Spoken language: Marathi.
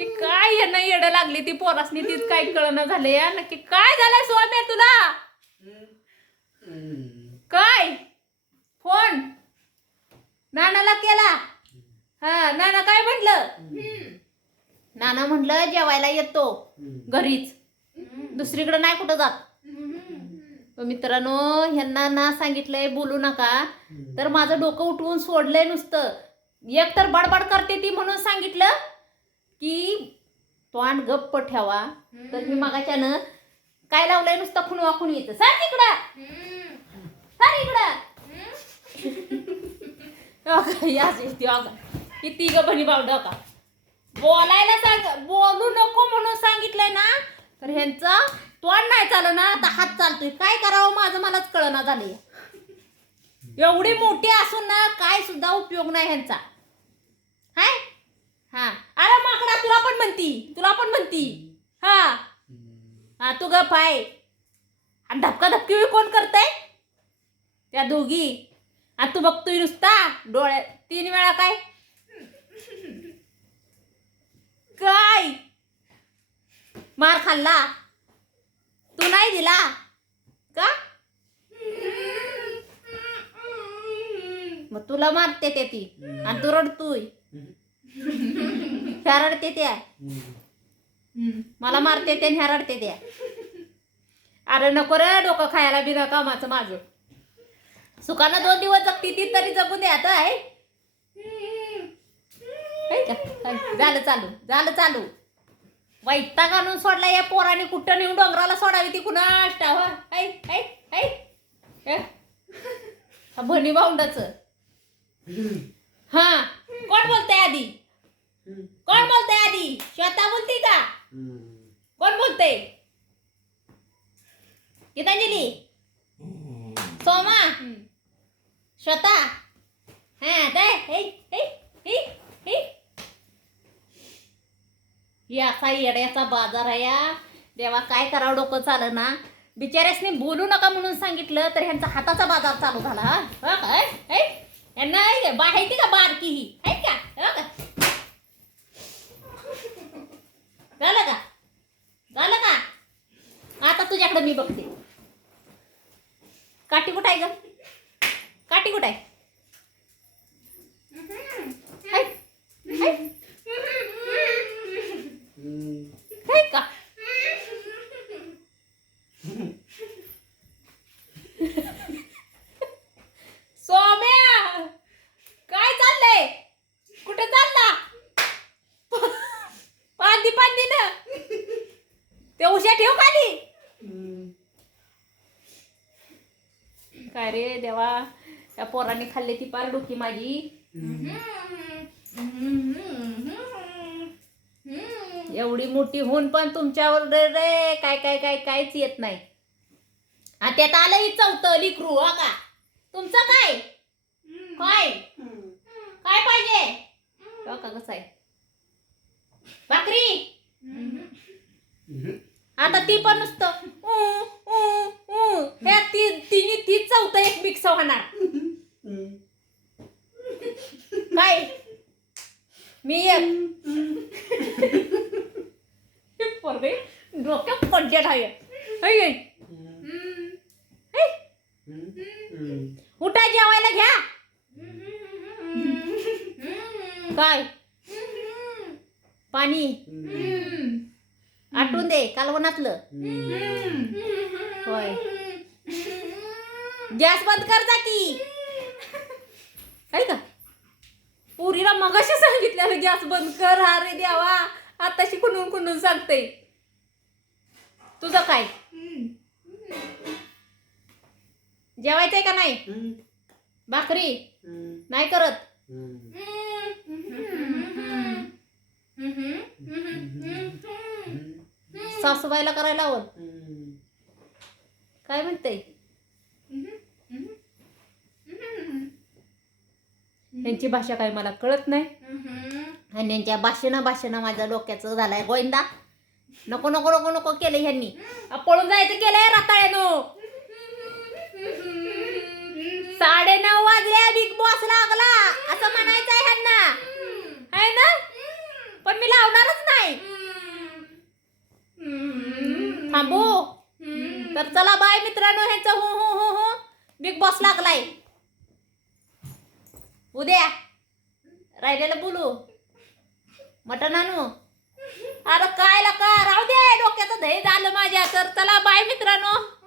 की काय यांना येडं लागली ती पोरासनी तीच काय कळणं झाले या नक्की काय झालंय स्वामी तुला? काय? फोन? नानाला केला? हा नाना काय म्हटलं? नाना म्हटलं जेवायला येतो घरीच. दुसरीकडे नाही कुठं जात. मित्रांनो ह्यांना ना सांगितलंय बोलू नका. तर माझं डोकं उठवून सोडलंय नुसतं. एक तर बडबड करते ती म्हणून सांगितलं. की तोंड गप्प ठेवा. तर मी मागाच्यानं काय लावलंय नुसतं खुण वाखून येतं सर तिकडं. सर इकडं. याच येते अगं. तिघ बहिणी बावड का बोलायला सांग बोलू नको म्हणून सांगितलंय ना. तर ह्यांचं तोंड नाही चाललं ना आता हात चालतोय. काय करावं माझं मलाच कळना झालंय. एवढी मोठी असून ना काय सुद्धा उपयोग नाही ह्यांचा. हाय? हा. अरे माकडा तुला पण म्हणती. तुला पण म्हणती. हा. हा तू गप आहे आणि धपका धपकी कोण करतय? त्या दोघी. आणि तू बघतोय नुसता डोळ्या तीन वेळा काय? काय? मार खाल्ला. तू नाही दिला? का? मग तुला मारते ते ती. आणि तू रडतोय. ह्या रडते त्या. मला मारते ते आणि ह्या रडते त्या. अरे नको रे डोकं खायला बिना कामाचं माझं. सुखानं दोन दिवस जगती ती तरी जगू दे आता आहे झालं चालू झालं चालू. वैताग आणून सोडला या पोराने कुठं नेऊन डोंगराला सोडावी ती कुणा हे? हा? भणी भाऊंडाच हा कोण बोलतंय आधी? कोण बोलतंय आधी? श्वेता बोलते का? कोण बोलतंय? गीतांजली? सोमा? श्वेता? हा हे हे हे हे. याचा येड्याचा बाजार आहे या. देवा काय करावं डोकं चालं ना? बिचाऱ्यासने बोलू नका म्हणून सांगितलं तर ह्यांचा हाताचा बाजार चालू झाला. हा का? है? यांना आहे बा आहे ती का बारकी ही? आहे का हो का झालं का झालं का आता मी बघते. काठी कुठं आहे ग? काठी कुठं आहे? का? सोम्या काय चाललंय? कुठे चालला? पांदी पांदी ना ते उशा ठेव काय रे देवा? त्या पोराने खाल्ली ती पार डोकी माझी एवढी मोठी होऊन पण तुमच्यावर रे रे काय काय काय काहीच येत नाही. आणि त्यात आलं ही चौथं लिकरू हो का? तुमचं काय? काय? काय पाहिजे? हो का कसं आहे? भाकरी? आता ती पण नुसतं ऊ, ऊ, ऊ. हे ती तिने ती चौथं एक मिक्स होणार. काय? मी एक. पोरगे डोक्यात पडलेट आहे. है की? है? उठा जेवायला घ्या. काय? पाणी. आटून दे कालवनातलं. होय. गॅस बंद कर जा की. आहे का पुरीला मगाशी सांगितलेलं गॅस बंद कर हा रे देवा. आताशी कुणून कुणून सांगते तुझं काय? जेवायचंय का नाही? भाकरी? नाही करत? सासूबाईला करायला लावत. काय म्हणते? त्यांची भाषा काय मला कळत नाही. आणि यांच्या भाषणा भाषणा माझ्या डोक्याचं झालाय. गोविंदा नको नको नको नको केले ह्यांनी. पळून जायचं केलंय रताळ्यानो. साडे नऊ वाजले बिग बॉस लागला. असं म्हणायचं आहे ह्यांना. आहे ना? पण मी लावणारच नाही. थांबू. तर चला बाय मित्रांनो ह्यांचं हो हो हो हो. बिग बॉस लागलाय. उद्या राहिलेलं बोलू. मटण आणू. अरे काय का? राहू दे डोक्याचं दही झालं माझ्या तर. चला बाय मित्रांनो.